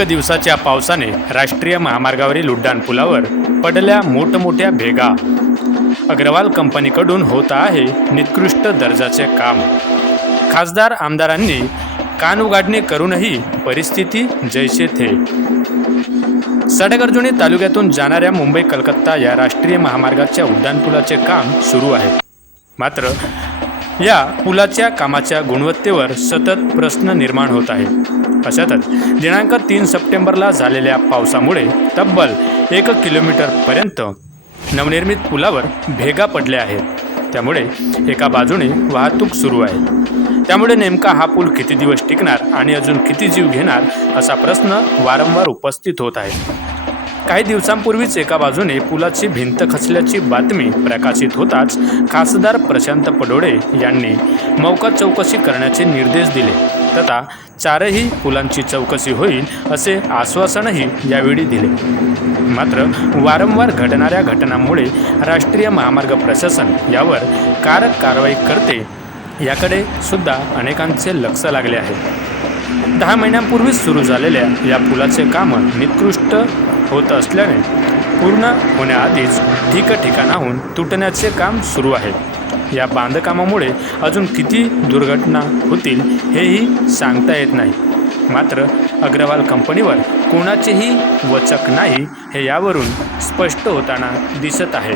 एक दिवसाच्या पावसाने राष्ट्रीय महामार्गावरील उड्डाण पुलावर पडल्या मोठमोठ्या भेगा. अग्रवाल कंपनीकडून होत आहे निकृष्ट दर्जाचे काम. खासदार आमदारांनी कान उघाडणी करूनही परिस्थिती जैसे थे. सडगर्जुनी तालुक्यातून जाणाऱ्या मुंबई कलकत्ता या राष्ट्रीय महामार्गाच्या उड्डाणपुलाचे काम सुरू आहे. मात्र या पुलाच्या कामाच्या गुणवत्तेवर सतत प्रश्न निर्माण होत आहे अशातच दिनांक तीन सप्टेंबरला झालेल्या पावसामुळे तब्बल एक किलोमीटरपर्यंत नवनिर्मित पुलावर भेगा पडल्या आहेत. त्यामुळे एका बाजूने वाहतूक सुरू आहे. त्यामुळे नेमका हा पूल किती दिवस टिकणार आणि अजून किती जीव घेणार असा प्रश्न वारंवार उपस्थित होत आहे. काही दिवसांपूर्वीच एका बाजूने पुलाची भिंत खचल्याची बातमी प्रकाशित होताच खासदार प्रशांत पडोळे यांनी मौका चौकशी करण्याचे निर्देश दिले. तथा चारही पुलांची चौकशी होईल असे आश्वासनही यावेळी दिले. मात्र वारंवार घडणाऱ्या घटनांमुळे राष्ट्रीय महामार्ग प्रशासन यावर कारक कारवाई करते याकडे सुद्धा अनेकांचे लक्ष लागले आहे. दहा महिन्यांपूर्वीच सुरू झालेल्या या पुलाचे कामं निकृष्ट होत असल्याने पूर्ण होण्याआधीच ठिकठिकाणाहून तुटण्याचे काम सुरू आहे. या बांधकामामुळे अजून किती दुर्घटना होतील हेही सांगता येत नाही. मात्र अग्रवाल कंपनीवर कोणाचेही वचक नाही हे यावरून स्पष्ट होताना दिसत आहे.